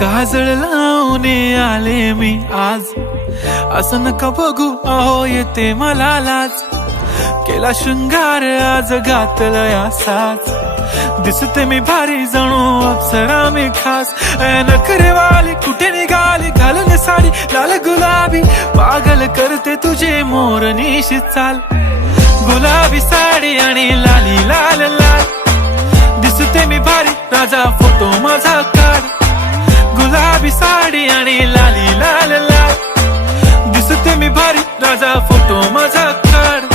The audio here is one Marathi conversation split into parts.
काजळ लावून आले मी आज, असं नका बघू अहो येते मला लाज. केला शृंगार आज घातलं या साज, दिसते मी भारी जणू अप्सरा मी खास. नखरेवाली कुठे निघाली घालून साडी लाल गुलाबी, पागल करते तुझे मोरनीशी चाल. गुलाबी साडी आणि लाली लाल लाल, दिसते मी भारी राजा फोटो माझा काढ. गुलाबी साडी आणि लाली लाल लाल, दिसते मी भारी राजा फोटो माझा काढ.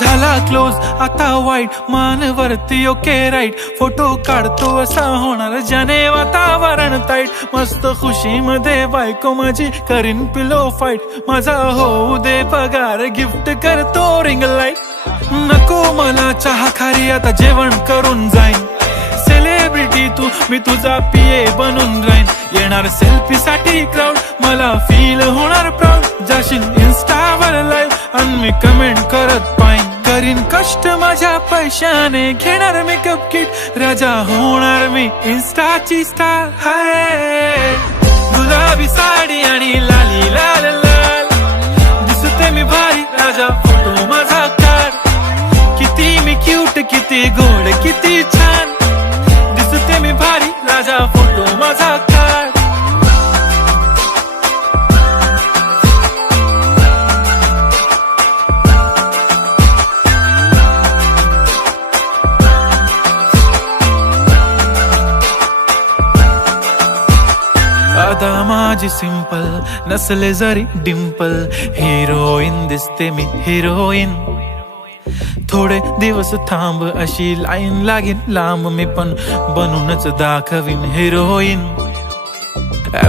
झाला क्लोज आता वाईट, मान वरती ओके राईट. फोटो काढतो असा होणार ज्याने वातावरण ताईट. मस्त खुशी मध्ये बायको माझी करीन पिलो फाईट. माझा होऊ दे पगार गिफ्ट करतो रिंग लाईट. नको मला चहा खारी आता जेवण करून जाईन. सेलिब्रिटी तू मी तुझा पिये बनून राहीन. येणार सेल्फी साठी क्राऊड मला फील होणार प्राऊड. जाशील इन्स्टावर लाईव्ह आणि मी कमेंट करत पाईन. करीन कष्ट माझ्या पैशाने घेणार मेकअप किट. राजा होणार मी इन्स्टाची स्टार. हाय गुलाबी साडी आणि लाली लाल लाल, दिसते मी भारी राजा फोटो माझा काढ. किती मी क्यूट किती गोड किती छान, दिसते मी भारी राजा फोटो माझा काढ. आता माझी सिंपल नसले जरी डिंपल, हिरोईन दिसते मी हिरोईन. थोडे दिवस थांब अशी लाईन लागेल लांब, मी पण बनूनच दाखवीन हिरोईन.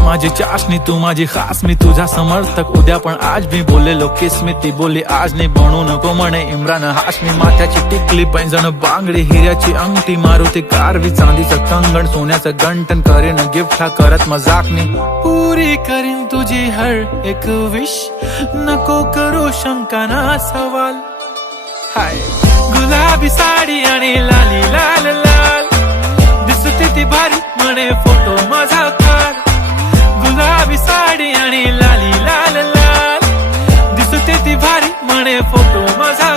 माझी चाशनी तू माझी खास, मी तुझा समर्थक उद्या पण आज. मी बोललेलो किस मी ती बोली आज नाही. बनू नको म्हणे इम्रान हाशमी. माथ्याची टिकली पैंजण बांगडी, हिऱ्याची अंगठी, मारुती कारवी, चांदीचं कंगण, सोन्याचं गंटन. करीन गिफ्ट हा करत मजाकनी. पुरी करीन तुझी हर एक विश, नको करू शंका ना सवाल. हाय गुलाबी साडी आणि लाली लाल लाल, दिसते ती भारी म्हणे फोटो माझा काढ. गुलाबी साडी आणि लाली लाल लाल, दिसते ती भारी म्हणे फोटो माझा